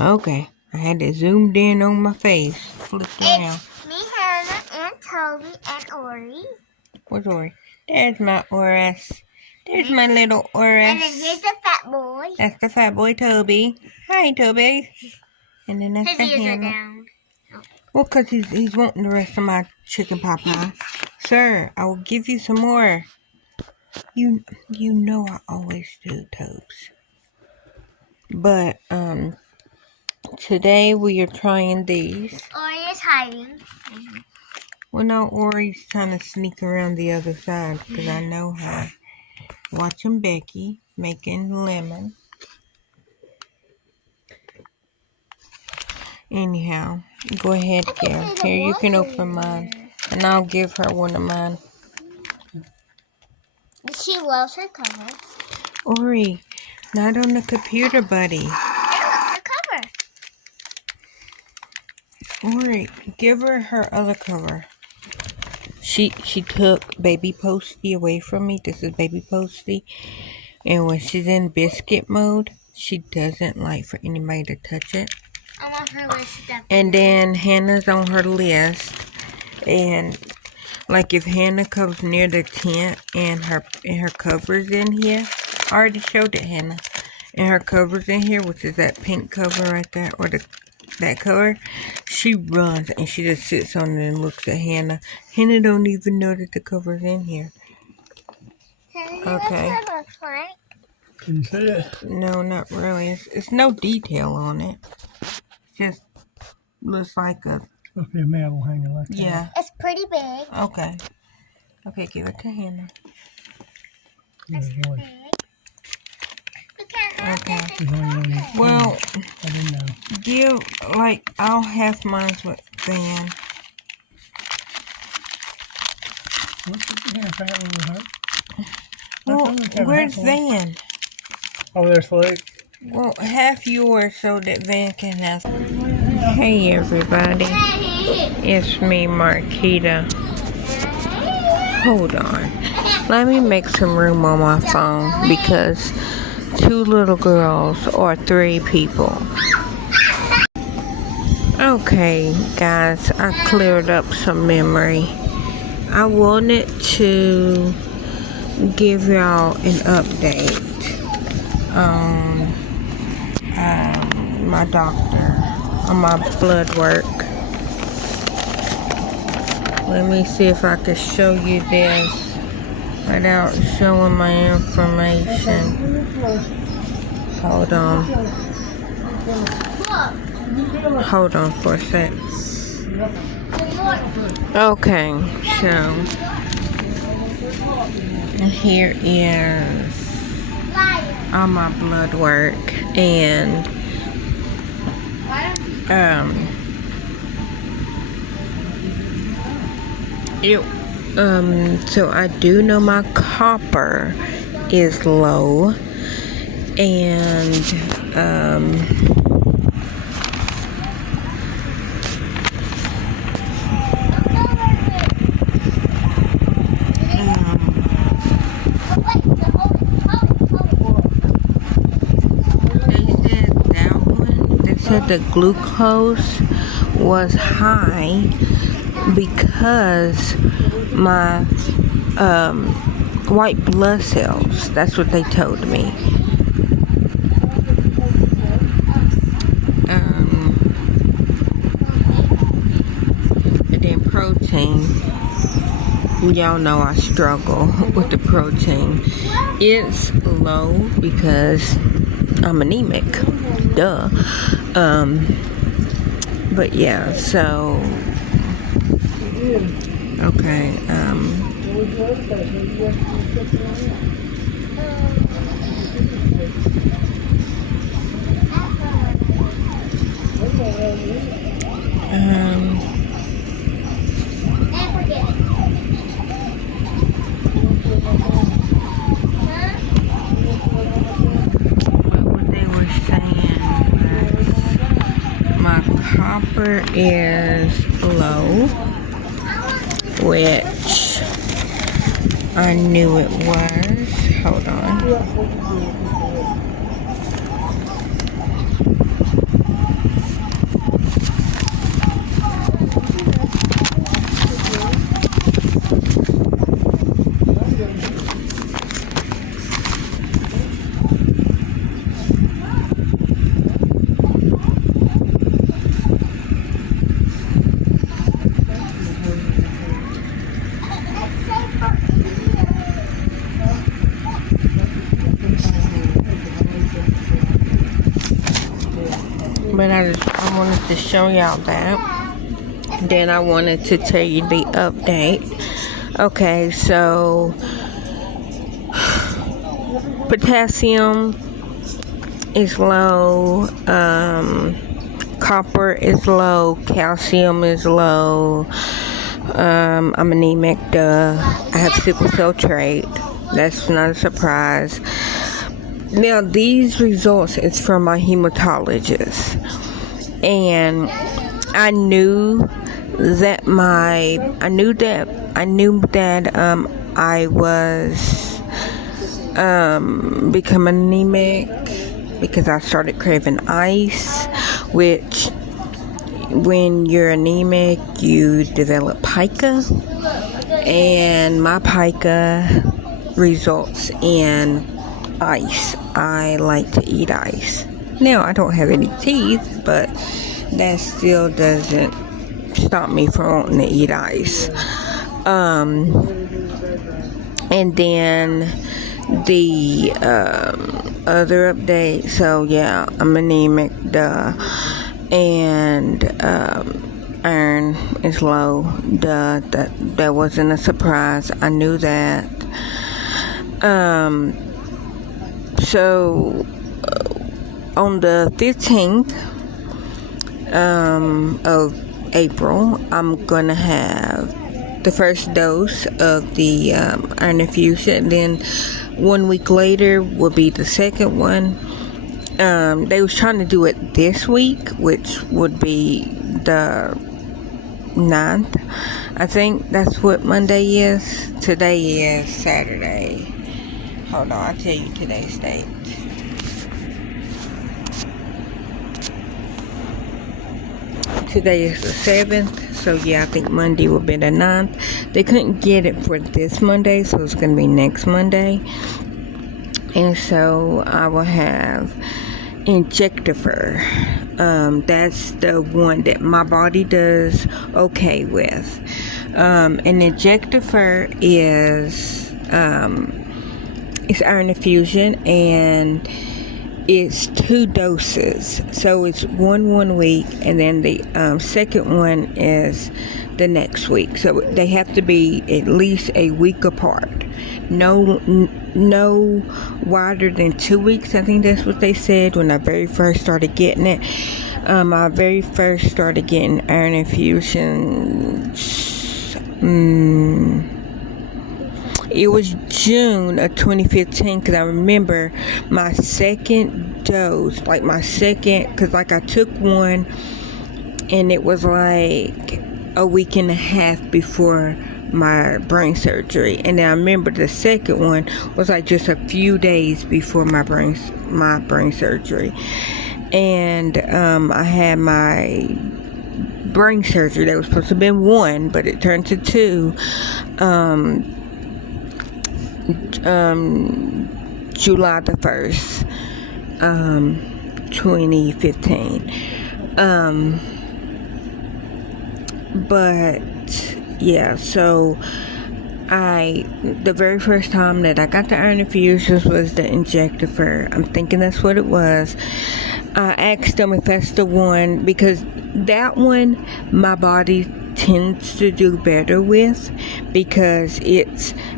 Okay, I had it zoomed in on my face. Flipped around. It's me, Hannah, and Toby, and Ori. Where's Ori? There's my Oris. There's my little Oris. And then here's the fat boy. That's the fat boy, Toby. Hi, Toby. And then that's His the ears are Hannah. down. Well, because he's wanting the rest of my chicken pot pie. Sir, I will give you some more. You know I always do, Tobes. But, today we are trying these. Ori is hiding. Well, no, Ori's trying to sneak around the other side because I know her. Watching Becky making lemon. Anyhow, go ahead, Karen. Here, you can open mine. And I'll give her one of mine. She loves her cover. Ori, not on the computer, buddy. Her cover. Ori, give her her other cover. She took Baby Posty away from me. This is Baby Posty. And when she's in biscuit mode, she doesn't like for anybody to touch it. I'm on her list. And then Hannah's on her list. And like if Hannah comes near the tent and her cover's in here, I already showed it, Hannah. And her cover's in here, which is that pink cover right there, or that cover, she runs and she just sits on it and looks at Hannah. Hannah don't even know that the cover's in here. Okay. What it looks like. Can you see it? No, not really. It's no detail on it. Just looks like a... Must be a metal hanger like that. Yeah. It's pretty big. Okay. Okay, give it to Hannah. It's There's one. big. We can't have Okay. this. There's only one. Well, I didn't know. I'll have mine with Van. What's the hand fat with her? Well, Have where's half one. Van? Oh, there's Luke. Well, half yours so that Van can have. Hey, everybody. It's me, Marquita. Hold on. Let me make some room on my phone because 2 little girls or 3 people. Okay, guys, I cleared up some memory. I wanted to give y'all an update on my doctor, on my blood work. Let me see if I can show you this without showing my information. Hold on. Hold on for a sec. Okay, so here is all my blood work, and so I do know my copper is low, and the glucose was high because my white blood cells, that's what they told me. And then protein, y'all know I struggle with the protein. It's low because I'm anemic, duh. But yeah, so okay, what they were saying was my copper is low, which I knew it was. Hold on. But I wanted to show y'all that. Then I wanted to tell you the update. Okay, so potassium is low, copper is low, calcium is low. I'm anemic, duh. I have sickle cell trait. That's not a surprise. Now, these results is from my hematologist, and I knew that I was becoming anemic because I started craving ice, which when you're anemic you develop pica, and my pica results in ice. I like to eat ice. Now, I don't have any teeth, but that still doesn't stop me from wanting to eat ice. And then the other update, so yeah, I'm anemic, duh, and iron is low, duh. That wasn't a surprise. I knew that. So on the 15th of April, I'm gonna have the first dose of the iron infusion. Then 1 week later will be the second one. They was trying to do it this week, which would be the 9th. I think that's what Monday is. Today is Saturday. Hold on, I'll tell you today's date. Today is the 7th, so yeah, I think Monday will be the 9th. They couldn't get it for this Monday, so it's going to be next Monday. And so I will have Injectafer. That's the one that my body does okay with. And Injectafer is it's iron infusion, and it's 2 doses. So it's 1 week, and then the second one is the next week. So they have to be at least a week apart. No wider than 2 weeks. I think that's what they said when I very first started getting it. I very first started getting iron infusions. It was June of 2015, because I remember my second dose, because I took one, and it was like a week and a half before my brain surgery, and then I remember the second one was like just a few days before my brain surgery, and I had my brain surgery that was supposed to have been 1, but it turned to 2. July the 1st, 2015. But yeah, so the very first time that I got the iron infusions was the Injectafer. I'm thinking that's what it was. I asked them if that's the one, because that one my body tends to do better with, because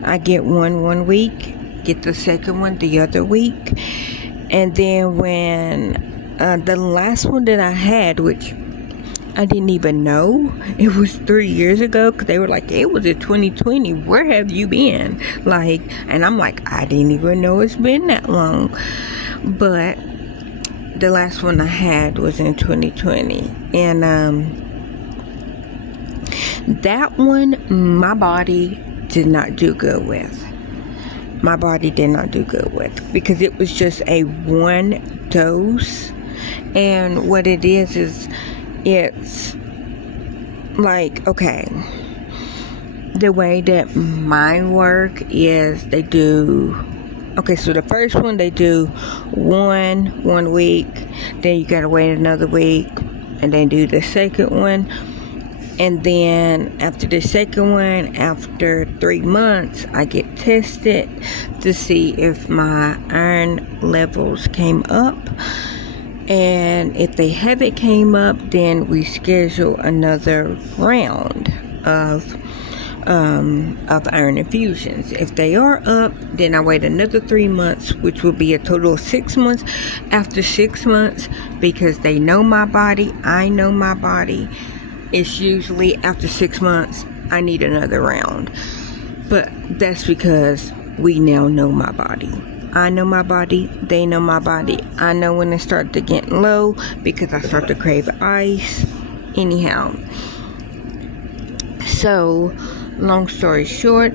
I get one week, get the second one the other week, and then when the last one that I had, which I didn't even know it was 3 years ago, because they were like, it was in 2020, where have you been? And I'm like, I didn't even know it's been that long. But the last one I had was in 2020, and that one my body did not do good with. Because it was just a 1 dose, and what it is it's like, okay, the way that mine work is they do, okay, so the first one they do 1 week, then you gotta wait another week, and then do the second one, and then after the second one, after 3 months, I get tested to see if my iron levels came up, And if they haven't came up, then we schedule another round of iron infusions. If they are up, then I wait another 3 months, which will be a total of 6 months. After 6 months, because they know my body, I know my body, it's usually after 6 months I need another round. But that's because we now know my body. I know my body, they know my body. I know when it starts to get low because I start to crave ice. Anyhow, so long story short,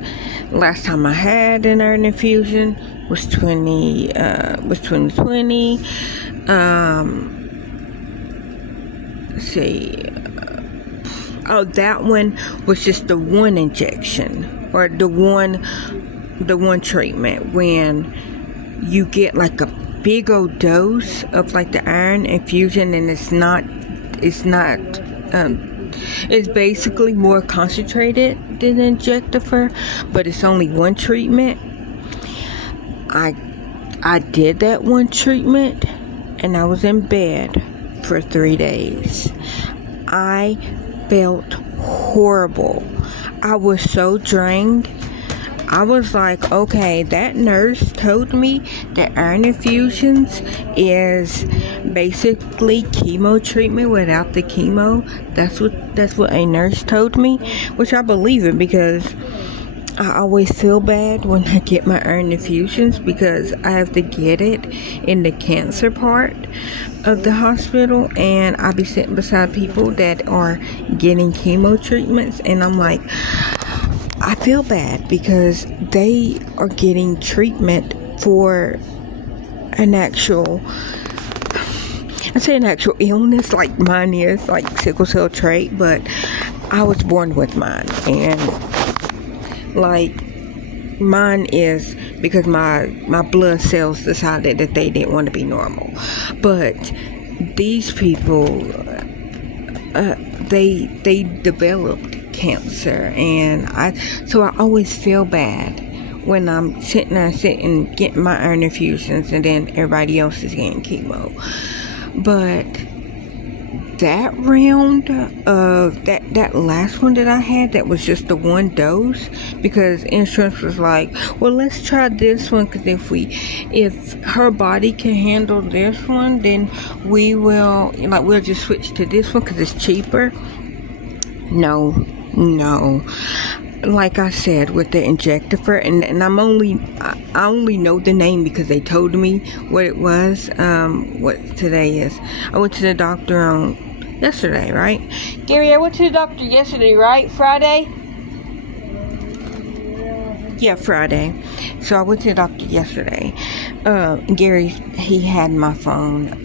last time I had an iron infusion was 2020. Let's see. That one was just the one injection, or the one treatment when you get like a big old dose of like the iron infusion, and it's basically more concentrated than Injectafer, but it's only one treatment. I did that one treatment, and I was in bed for 3 days. I felt horrible. I was so drained. I was like, okay, that nurse told me that iron infusions is basically chemo treatment without the chemo. That's what a nurse told me, which I believe in, because I always feel bad when I get my iron infusions because I have to get it in the cancer part of the hospital, and I be sitting beside people that are getting chemo treatments, and I'm like, I feel bad because they are getting treatment for an actual illness, like mine is, like sickle cell trait, but I was born with mine, and like mine is because my blood cells decided that they didn't want to be normal. But these people, they developed cancer, and I always feel bad when I'm sitting getting my iron infusions, and then everybody else is getting chemo. But that round of that last one that I had, that was just the one dose, because insurance was like, well, let's try this one, because if her body can handle this one, then we'll just switch to this one because it's cheaper. No, like I said, with the Injectafer, and I only know the name because they told me what it was. What today is? I went to the doctor on yesterday, right? Gary, I went to the doctor yesterday, right? Friday? Yeah, Friday. So I went to the doctor yesterday. Gary, he had my phone,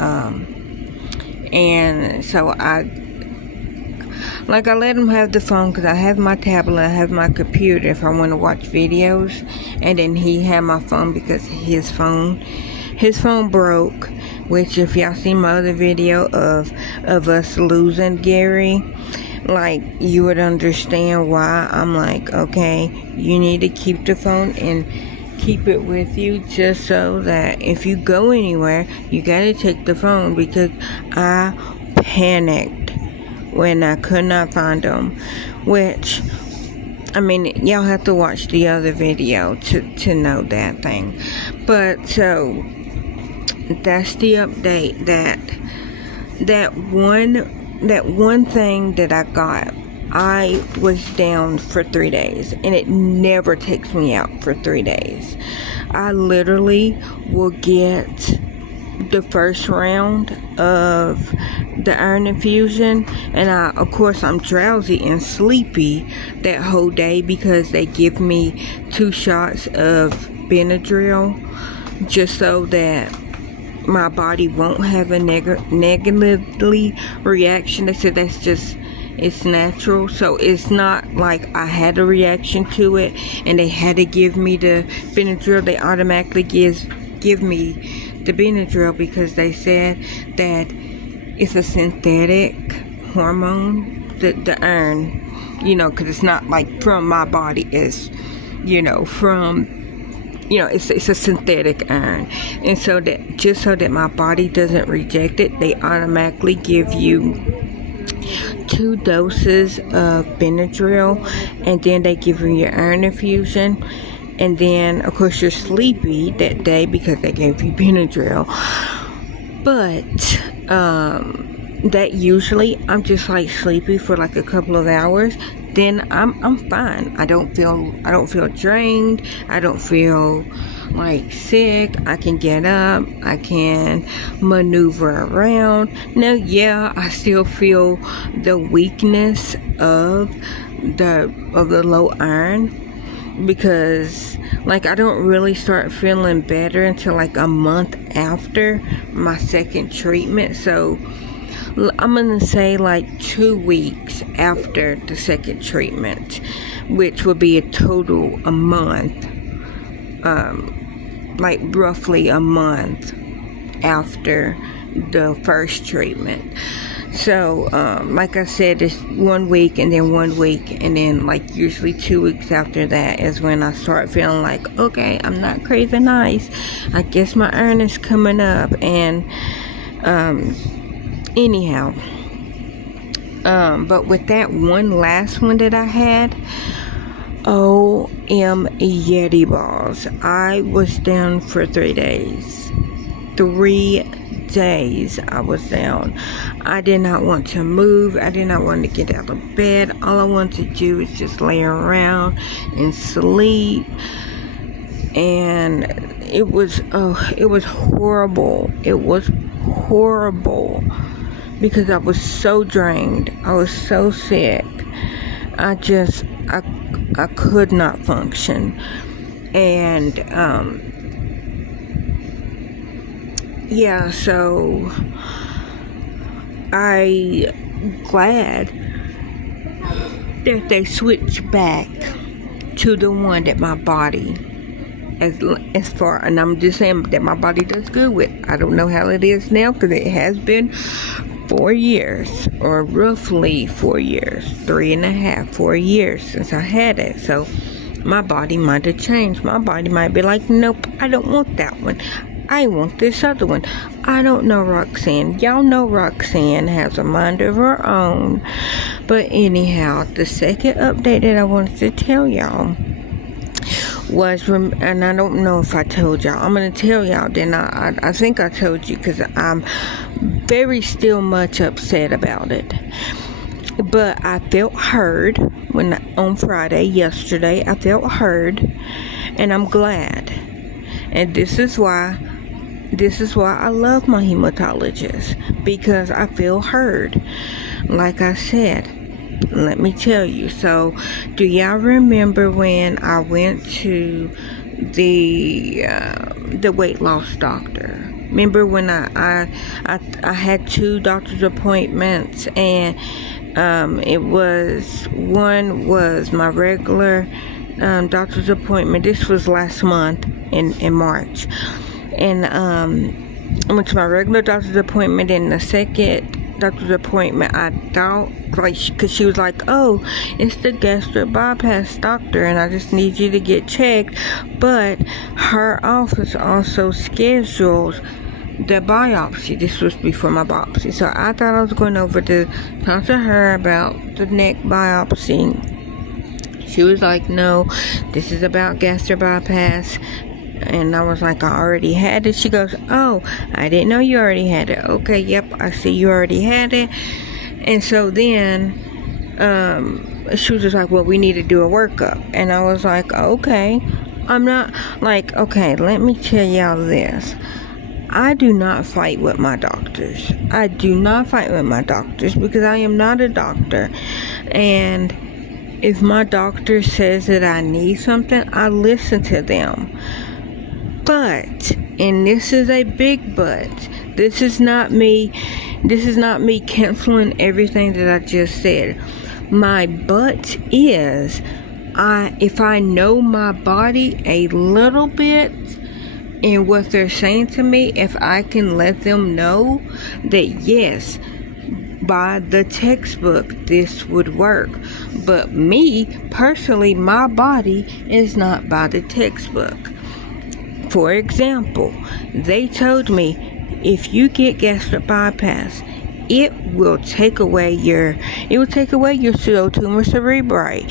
and so I let him have the phone, because I have my tablet, I have my computer if I want to watch videos, and then he had my phone because his phone broke, which if y'all see my other video of us losing Gary, like, you would understand why I'm like, okay, you need to keep the phone and keep it with you, just so that if you go anywhere, you gotta take the phone, because I panicked when I could not find them, which, I mean, y'all have to watch the other video to know that thing. But so that's the update. That one thing that I got, I was down for 3 days, and it never takes me out for 3 days. I literally will get the first round of the iron infusion, and of course I'm drowsy and sleepy that whole day, because they give me 2 shots of Benadryl just so that my body won't have a negatively reaction. They said that's just, it's natural, so it's not like I had a reaction to it and they had to give me the Benadryl. They automatically give me the Benadryl because they said that it's a synthetic hormone, the iron, because it's not like from my body, it's from it's a synthetic iron. And so that just so that my body doesn't reject it, they automatically give you 2 doses of Benadryl, and then they give you your iron infusion. And then, of course, you're sleepy that day because they gave you Benadryl. But that usually I'm just like sleepy for like a couple of hours. Then I'm fine. I don't feel drained. I don't feel like sick. I can get up. I can maneuver around. Now, yeah, I still feel the weakness of the low iron, because like I don't really start feeling better until like a month after my second treatment. So I'm gonna say like 2 weeks after the second treatment, which would be a total a month, like roughly a month after the first treatment. So like I said, it's 1 week and then 1 week, and then like usually 2 weeks after that is when I start feeling like, okay, I'm not crazy nice, I guess my iron is coming up. And anyhow, but with that one last one that I had, Yeti balls, I was down for 3 days. 3 days I was down. I did not want to move. I did not want to get out of bed. All I wanted to do is just lay around and sleep. And it was horrible. It was horrible because I was so drained. I was so sick. I could not function. And yeah, so I'm glad that they switched back to the one that my body, as far, and I'm just saying that my body does good with. I don't know how it is now, because it has been 4 years, or roughly 4 years, 3.5, 4 years since I had it. So my body might have changed. My body might be like, nope, I don't want that one. I want this other one. I don't know Roxanne. Y'all know Roxanne has a mind of her own. But anyhow, the second update that I wanted to tell y'all was, and I don't know if I told y'all. I'm going to tell y'all. Then I think I told you, because I'm very still much upset about it. But I felt heard on Friday, yesterday. I felt heard, and I'm glad. And this is why I love my hematologist, because I feel heard. Like I said, let me tell you. So, do y'all remember when I went to the weight loss doctor? Remember when I had 2 doctor's appointments, and one was my regular doctor's appointment. This was last month in March. And I went to my regular doctor's appointment, and the second doctor's appointment, I thought, like, because she was like, oh, it's the gastric bypass doctor, and I just need you to get checked. But her office also schedules the biopsy. This was before my biopsy. So I thought I was going over to talk to her about the neck biopsy. She was like, no, this is about gastric bypass. And I was like, I already had it. She goes, oh, I didn't know you already had it. Okay, yep, I see you already had it. And so then she was just like, well, we need to do a workup. And I was like, okay. I'm not like, okay, let me tell y'all this. I do not fight with my doctors. I do not fight with my doctors, because I am not a doctor. And if my doctor says that I need something, I listen to them. But, and this is a big but, this is not me canceling everything that I just said. My but is, if I know my body a little bit and what they're saying to me, if I can let them know that yes, by the textbook this would work. But me personally, my body is not by the textbook. For example, they told me if you get gastric bypass, it will take away your pseudotumor cerebri.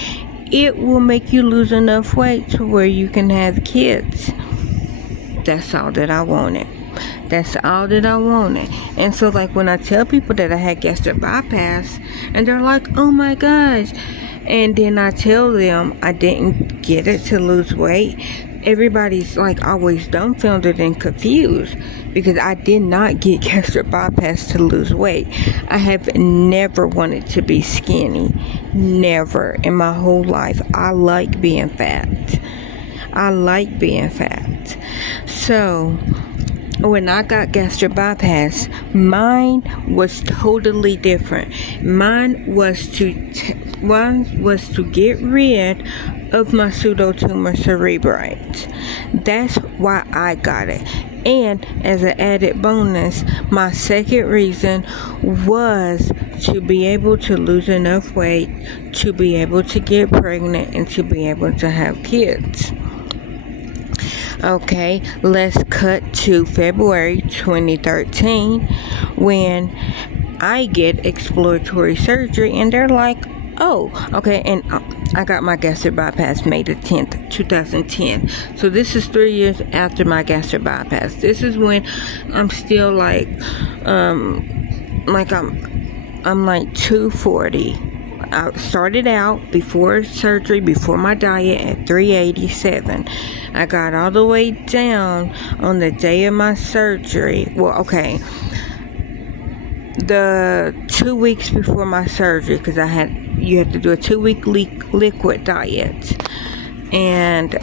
It will make you lose enough weight to where you can have kids. That's all that I wanted. That's all that I wanted. And so, like, when I tell people that I had gastric bypass, and they're like, oh my gosh, and then I tell them I didn't get it to lose weight, everybody's like always dumbfounded and confused, because I did not get gastric bypass to lose weight. I have never wanted to be skinny. Never in my whole life. I like being fat. So when I got gastric bypass, mine was totally different. Mine was to get rid of my pseudotumor cerebri. That's why I got it. And as an added bonus, my second reason was to be able to lose enough weight to be able to get pregnant and to be able to have kids. Okay, let's cut to February 2013 when I get exploratory surgery, and they're like, oh, okay, and I got my gastric bypass May the 10th, 2010. So this is 3 years after my gastric bypass. This is when I'm still like I'm like 240. I started out before surgery, before my diet, at 387. I got all the way down on the day of my surgery. Well, okay, the 2 weeks before my surgery, because you have to do a 2-week liquid diet, and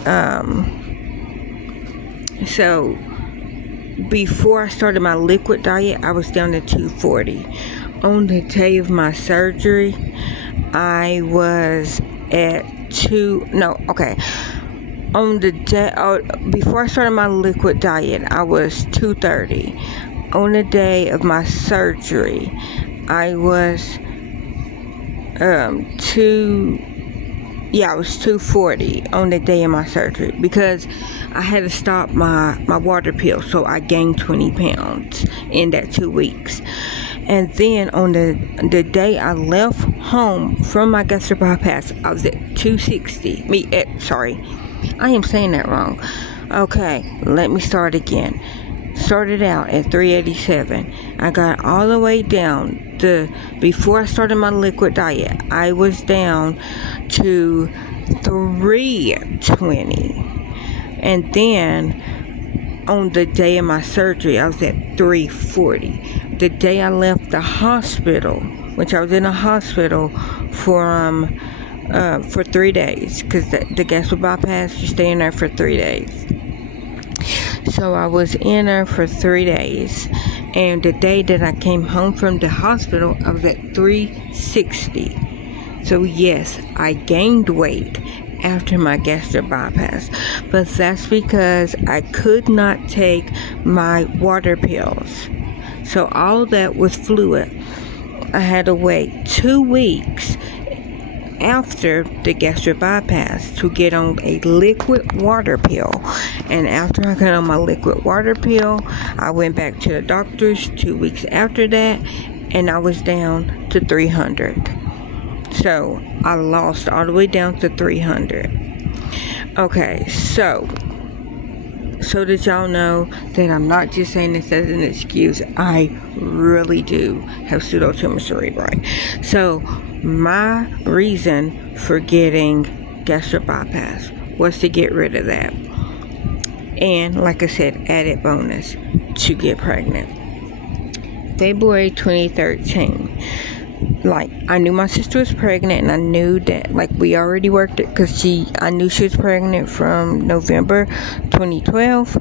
so before I started my liquid diet, I was down to 240. On the day of my surgery, I was at on the day before I started my liquid diet, I was 230. On the day of my surgery, I was 240 on the day of my surgery, because I had to stop my water pill, so I gained 20 pounds in that 2 weeks. And then on the day I left home from my gastric bypass, I was at 260. I am saying that wrong. Okay, let me start again. Started out at 387. I got all the way down before I started my liquid diet, I was down to 320. And then on the day of my surgery, I was at 340. The day I left the hospital, which I was in a hospital for 3 days, because the gastric bypass, you stay in there for 3 days. So I was in there for 3 days, and the day that I came home from the hospital, I was at 360. So yes, I gained weight after my gastric bypass, but that's because I could not take my water pills. So all that was fluid. I had to wait 2 weeks after the gastric bypass to get on a liquid water pill. And after I got on my liquid water pill, I went back to the doctors 2 weeks after that, and I was down to 300. So I lost all the way down to 300. Okay, so that y'all know that I'm not just saying this as an excuse. I really do have pseudotumor cerebri. So my reason for getting gastric bypass was to get rid of that. And like I said, added bonus, to get pregnant. February 2013. Like, I knew my sister was pregnant, and I knew that, like, we already worked it, because I knew she was pregnant from November 2012.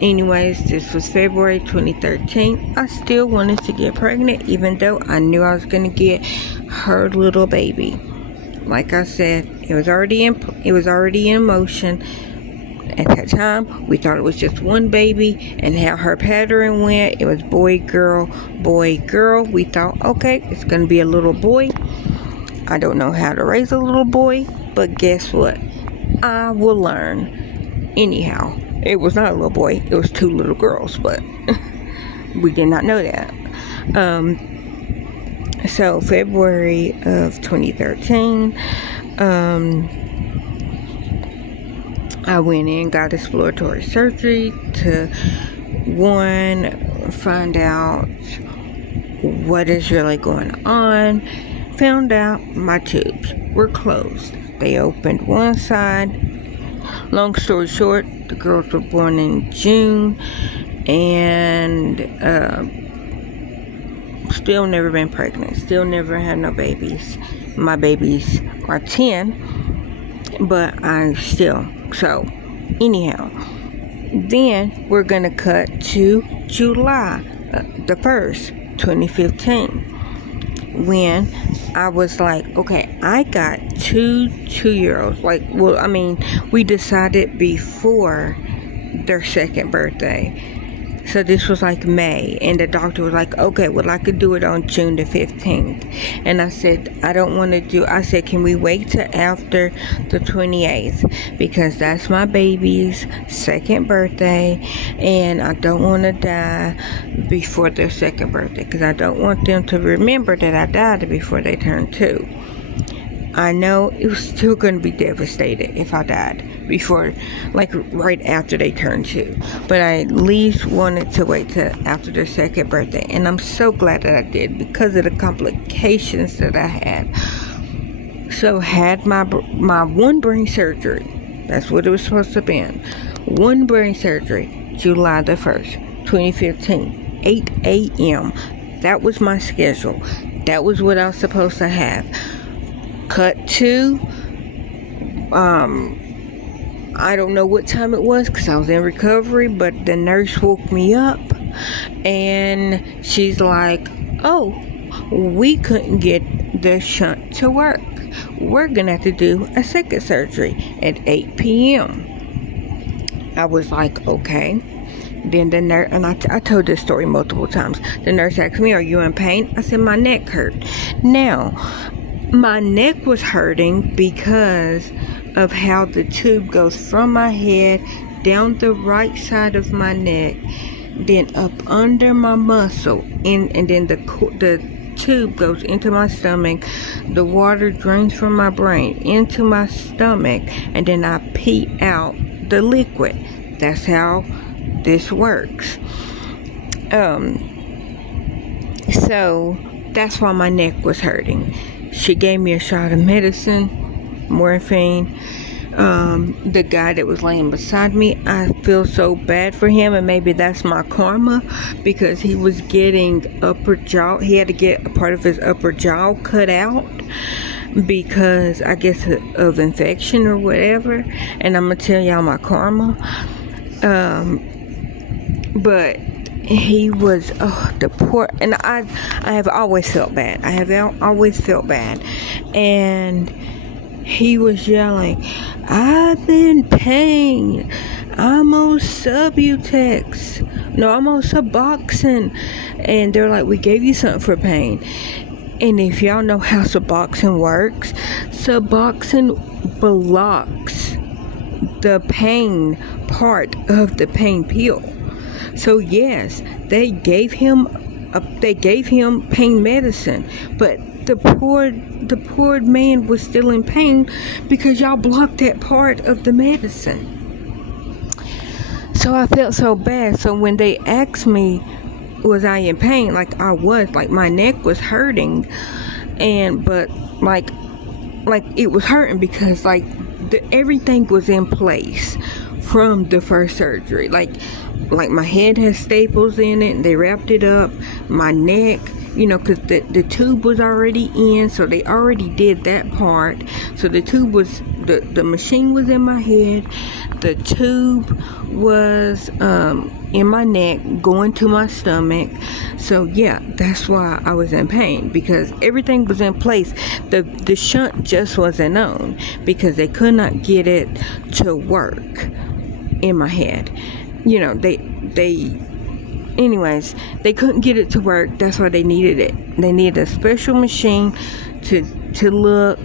Anyways, this was February 2013. I still wanted to get pregnant, even though I knew I was going to get her little baby. Like I said, it was already in motion. At that time, we thought it was just one baby, and how her pattern went, it was boy, girl, boy, girl. We thought, okay, it's going to be a little boy. I don't know how to raise a little boy, but guess what? I will learn. Anyhow, it was not a little boy, it was 2 little girls, but we did not know that. So February of 2013, I went in, got exploratory surgery to, one, find out what is really going on. Found out my tubes were closed. They opened one side. Long story short, the girls were born in June, and still never been pregnant. Still never had no babies. My babies are 10, but I'm still. So, anyhow, then we're going to cut to July the 1st, 2015, when I was like, okay, I got 2-year-olds. Like, well, I mean, we decided before their 2nd birthday. So this was like May, and the doctor was like, okay, well, I could do it on June the 15th. And I said, I said, can we wait till after the 28th? Because that's my baby's 2nd birthday, and I don't want to die before their 2nd birthday, because I don't want them to remember that I died before they turned 2. I know it was still going to be devastated if I died before, like right after they turned 2. But I at least wanted to wait till after their 2nd birthday. And I'm so glad that I did, because of the complications that I had. So had my one brain surgery. That's what it was supposed to be. One brain surgery, July the 1st, 2015, 8 a.m. That was my schedule. That was what I was supposed to have. Cut to, I don't know what time it was, because I was in recovery, but the nurse woke me up, and she's like, oh, we couldn't get the shunt to work. We're going to have to do a 2nd surgery at 8 p.m. I was like, okay. Then the nurse, and I told this story multiple times. The nurse asked me, are you in pain? I said, my neck hurt. Now, my neck was hurting because of how the tube goes from my head down the right side of my neck, then up under my muscle, and then the tube goes into my stomach. The water drains from my brain into my stomach, and then I pee out the liquid. That's how this works. So that's why my neck was hurting. She gave me a shot of medicine, morphine. The guy that was laying beside me, I feel so bad for him, and maybe that's my karma, because he was getting upper jaw. He had to get a part of his upper jaw cut out because I guess of infection or whatever. And I'm gonna tell y'all my karma. But he was, the poor, and I have always felt bad. I have always felt bad. And he was yelling, I'm in pain. I'm on Subutex. No, I'm on Suboxone. And they're like, we gave you something for pain. And if y'all know how Suboxone works, Suboxone blocks the pain part of the pain pill. So yes, they gave him pain medicine, but the poor man was still in pain because y'all blocked that part of the medicine. So I felt so bad. So when they asked me, was I in pain? Like I was, like my neck was hurting, but like it was hurting because like everything was in place from the first surgery. Like my head has staples in it, and they wrapped it up. My neck, because the tube was already in, so they already did that part. So the tube was, the machine was in my head, the tube was in my neck going to my stomach. So yeah, that's why I was in pain, because everything was in place. The shunt just wasn't on because they could not get it to work in my head. Anyways, they couldn't get it to work. That's why they needed it. They needed a special machine to look,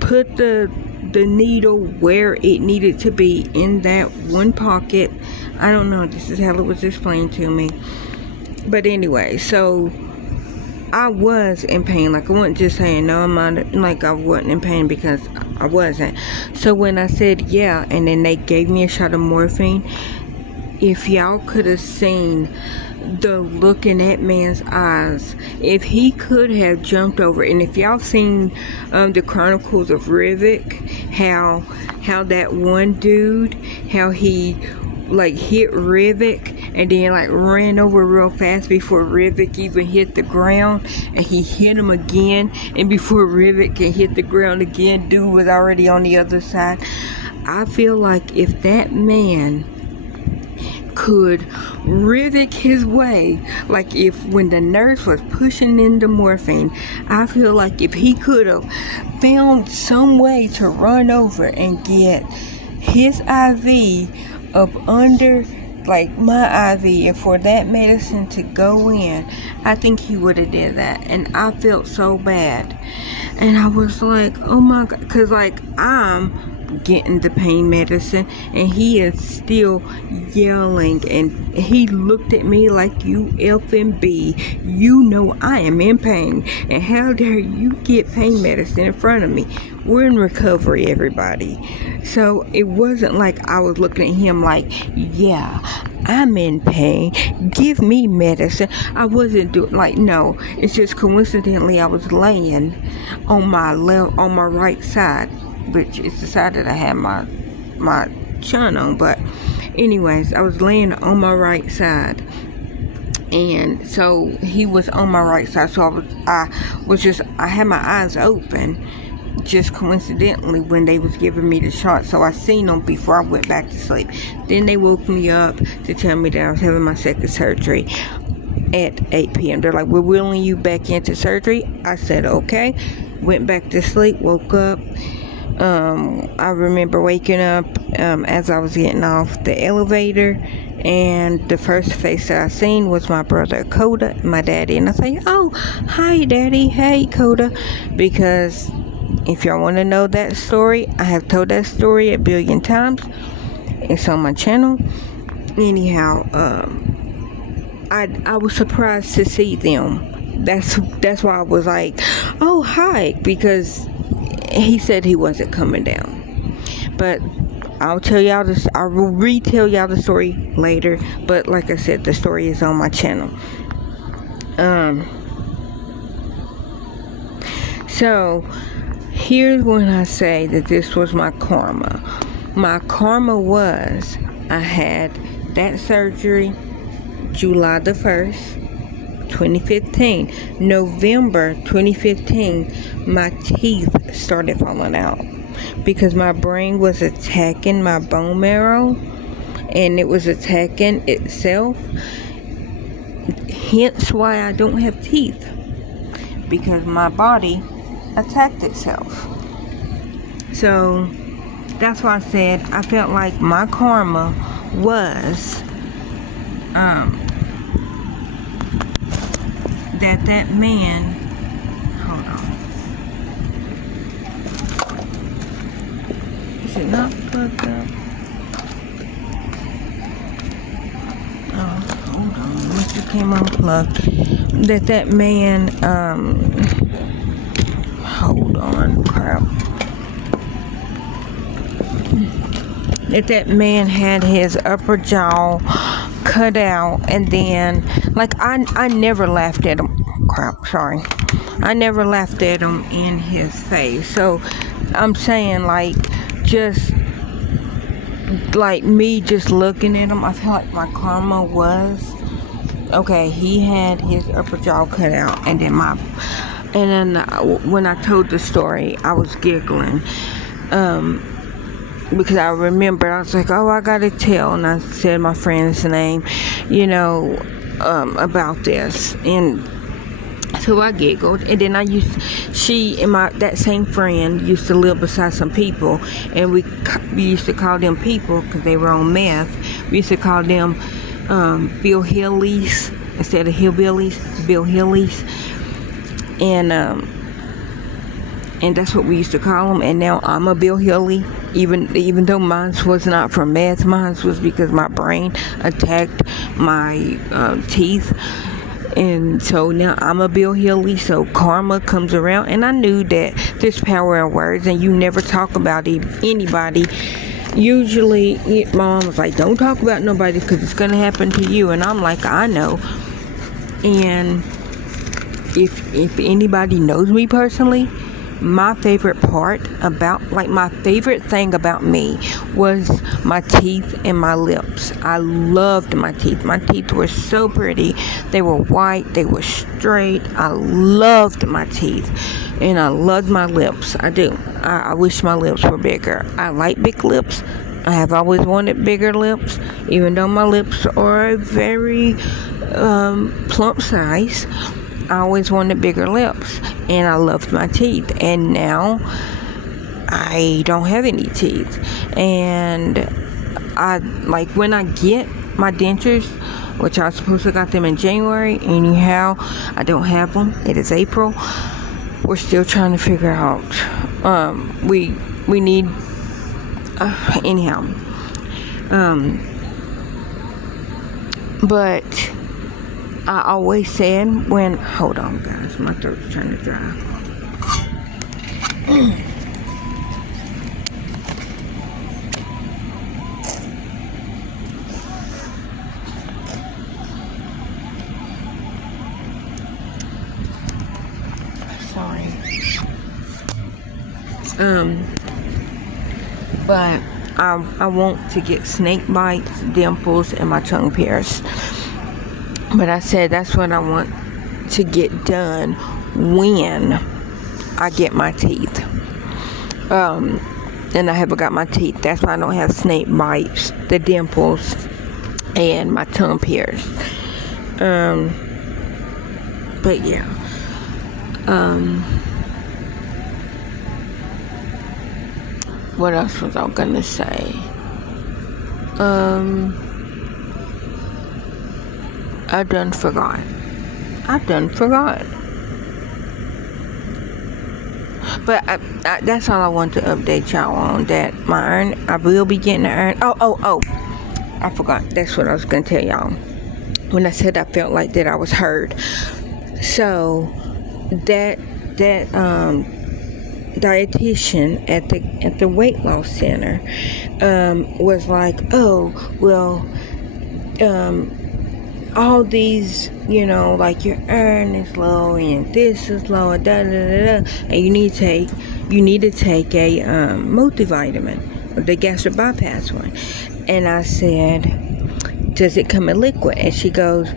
put the the needle where it needed to be in that one pocket. I don't know, this is how it was explained to me. But anyway, so I was in pain. Like, I wasn't just saying no, I'm not, like I wasn't in pain, because I wasn't. So when I said yeah, and then they gave me a shot of morphine, if y'all could have seen the look in that man's eyes, if he could have jumped over. And if y'all seen the Chronicles of Rivik, how that one dude, how he like hit Rivik and then like ran over real fast before Rivik even hit the ground, and he hit him again, and before Rivik can hit the ground again, dude was already on the other side. I feel like if that man could Rivik his way, like if when the nurse was pushing in the morphine, I feel like if he could have found some way to run over and get his IV up under like my IV, and for that medicine to go in, I think he would have did that. And I felt so bad, and I was like, oh my God, because like I'm getting the pain medicine and he is still yelling, and he looked at me like, you effing B, you know I am in pain, and how dare you get pain medicine in front of me. We're in recovery, everybody. So it wasn't like I was looking at him like, yeah, I'm in pain, give me medicine. I wasn't doing like, no, it's just coincidentally I was laying on my right side, which is the side that I had my chun on. But anyways, I was laying on my right side, and so he was on my right side. So I had my eyes open, just coincidentally when they was giving me the shot. So I seen them before I went back to sleep. Then they woke me up to tell me that I was having my second surgery at 8 p.m. They're like, we're wheeling you back into surgery. I said okay. Went back to sleep, woke up. I remember waking up as I was getting off the elevator, and the first face that I seen was my brother Coda, my daddy, and I say, oh, hi daddy, hey Coda, because if y'all want to know that story, I have told that story a billion times. It's on my channel. Anyhow, I was surprised to see them. That's why I was like, oh hi, because he said he wasn't coming down. But I'll tell y'all this. I will retell y'all the story later. But like I said, the story is on my channel. So here's when I say that this was my karma. My karma was, I had that surgery July the 1st, 2015. November 2015, my teeth started falling out because my brain was attacking my bone marrow, and it was attacking itself. Hence why I don't have teeth, because my body attacked itself. So that's why I said I felt like my karma was that man, hold on, is it not plugged up? Oh, hold on, this just came unplugged. That man, hold on, crap. That man had his upper jaw cut out, and then like I never laughed at him. I never laughed at him in his face. So I'm saying, like, just like me just looking at him, I feel like my karma was, okay, he had his upper jaw cut out, and then when I told the story, I was giggling, because I remember, I was like, oh, I gotta tell, and I said my friend's name, about this, and so I giggled. And then that same friend used to live beside some people, and we used to call them people because they were on meth. We used to call them Bill Hillies instead of hillbillies, Bill Hillies. And and that's what we used to call them. And now I'm a Bill Hilly, even though mine was not for meth. Mine was because my brain attacked my teeth. And so now I'm a Bill Hilly, so karma comes around. And I knew that there's power in words, and you never talk about anybody. Usually, my mom was like, don't talk about nobody because it's going to happen to you. And I'm like, I know. And if anybody knows me personally, my favorite part about, like, my favorite thing about me was my teeth and my lips. I loved my teeth. My teeth were so pretty. They were white. They were straight. I loved my teeth. And I loved my lips. I do. I wish my lips were bigger. I like big lips. I have always wanted bigger lips, even though my lips are a very plump size. I always wanted bigger lips, and I loved my teeth. And now I don't have any teeth. And I, like, when I get my dentures, which I was supposed to got them in January, anyhow, I don't have them. It is April. We're still trying to figure out. We need. Anyhow. But I always said when, hold on guys, my throat's trying to dry. Sorry. But I want to get snake bites, dimples, and my tongue pierced. But I said that's what I want to get done when I get my teeth. And I haven't got my teeth. That's why I don't have snake bites, the dimples, and my tongue pierced. But yeah. What else was I gonna say? I done forgot. But that's all I want to update y'all on. That my I will be getting an urn. Oh. I forgot. That's what I was going to tell y'all. When I said I felt like that I was heard. So, that dietitian at the weight loss center was like, oh, well, all these, like your iron is low and this is low and and you need to take a multivitamin, the gastric bypass one. And I said, does it come in liquid? And she goes,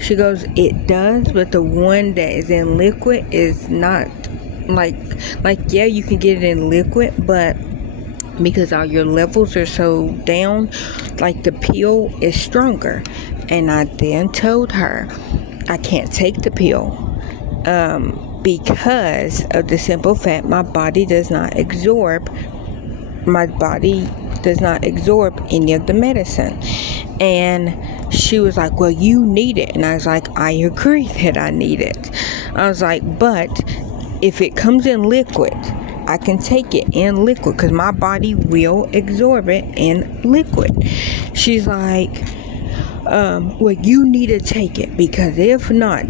it does, but the one that is in liquid is not like yeah, you can get it in liquid, but because all your levels are so down, like the pill is stronger. And I then told her I can't take the pill because of the simple fact my body does not absorb any of the medicine. And she was like, well, you need it. And I was like, I agree that I need it. I was like, but if it comes in liquid, I can take it in liquid because my body will absorb it in liquid. She's like, well, you need to take it because if not,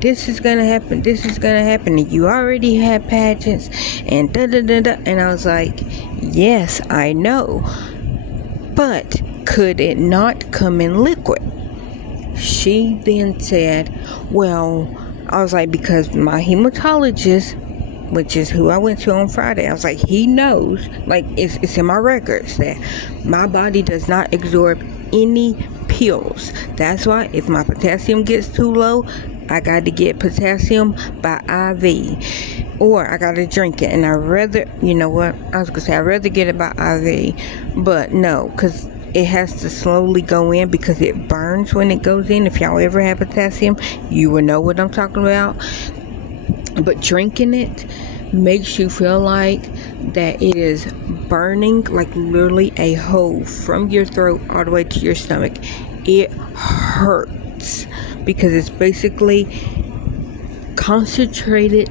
this is gonna happen, and you already had pageants, and and I was like, yes, I know, but could it not come in liquid? She then said, well, I was like, because my hematologist, which is who I went to on Friday, I was like, he knows, like, it's in my records that my body does not absorb any pills. That's why if my potassium gets too low, I got to get potassium by IV, or I got to drink it. And I'd rather, I'd rather get it by IV, but no, because it has to slowly go in because it burns when it goes in. If y'all ever have potassium, you will know what I'm talking about. But drinking it makes you feel like that it is burning, like literally a hole from your throat all the way to your stomach. It hurts because it's basically concentrated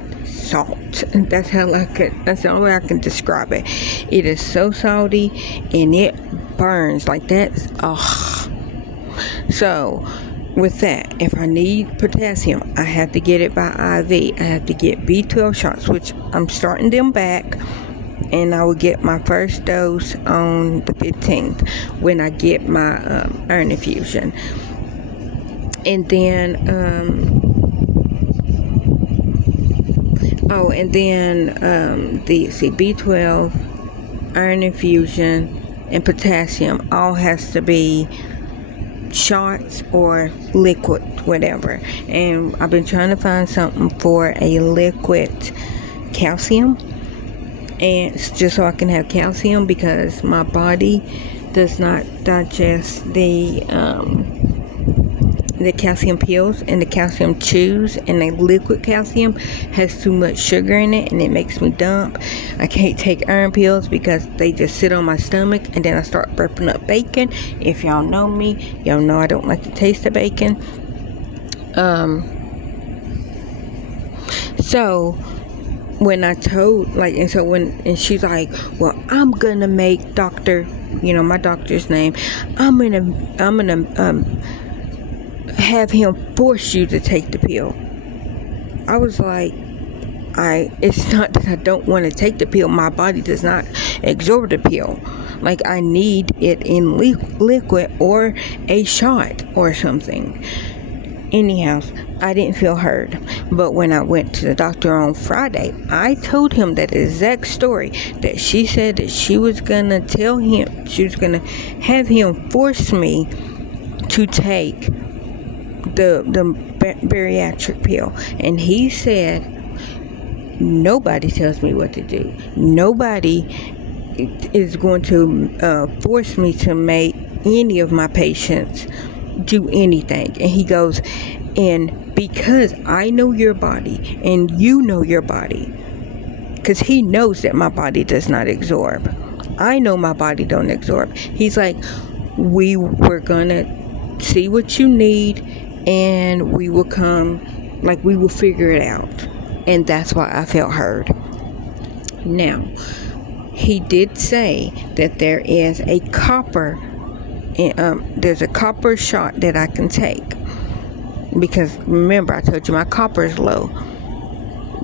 salt. That's the only way I can describe it. It is so salty and it burns like that. So with that, if I need potassium, I have to get it by IV. I have to get B12 shots, which I'm starting them back, and I will get my first dose on the 15th when I get my iron infusion. And then the B12, iron infusion, and potassium all has to be shots or liquid, whatever. And I've been trying to find something for a liquid calcium, and it's just so I can have calcium, because my body does not digest the calcium pills and the calcium chews, and the liquid calcium has too much sugar in it and it makes me dump. I can't take iron pills because they just sit on my stomach, and then I start burping up bacon. If y'all know me, y'all know I don't like the taste of bacon. So when I told, and she's like, well, I'm gonna make Dr., my doctor's name, I'm gonna have him force you to take the pill. I was like, it's not that I don't want to take the pill. My body does not absorb the pill. Like, I need it in liquid or a shot or something. Anyhow, I didn't feel heard. But when I went to the doctor on Friday, I told him that exact story, that she said that she was gonna tell him, she was gonna have him force me to take the bariatric pill. And he said, nobody tells me what to do. Nobody is going to force me to make any of my patients do anything. And he goes, and because I know your body and you know your body, because he knows that my body does not absorb. I know my body don't absorb. He's like, we're gonna see what you need, and we will we will figure it out. And that's why I felt heard. Now, he did say that there is a copper shot that I can take, because remember I told you my copper is low.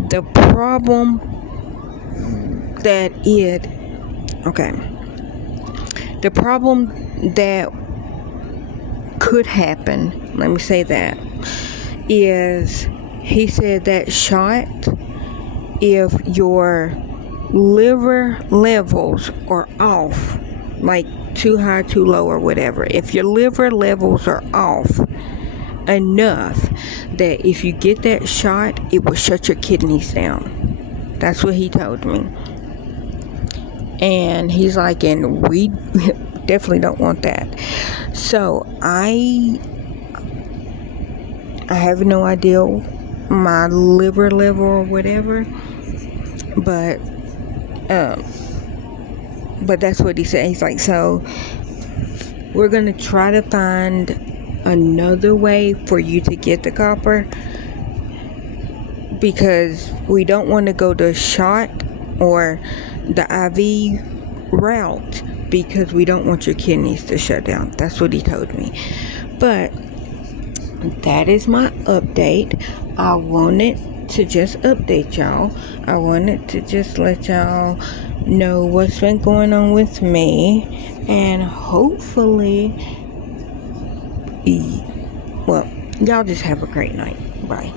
The problem that could happen, let me say that, is he said that shot, if your liver levels are off, like too high, too low, or whatever, if your liver levels are off enough, that if you get that shot, it will shut your kidneys down. That's what he told me. And he's like, and we definitely don't want that. So I have no idea my liver level or whatever, but that's what he said. He's like, so we're gonna try to find another way for you to get the copper, because we don't want to go the shot or the IV route, because we don't want your kidneys to shut down. That's what he told me. But that is my update. I wanted to just update y'all. I wanted to just let y'all know what's been going on with me, and hopefully, well, y'all just have a great night. Bye.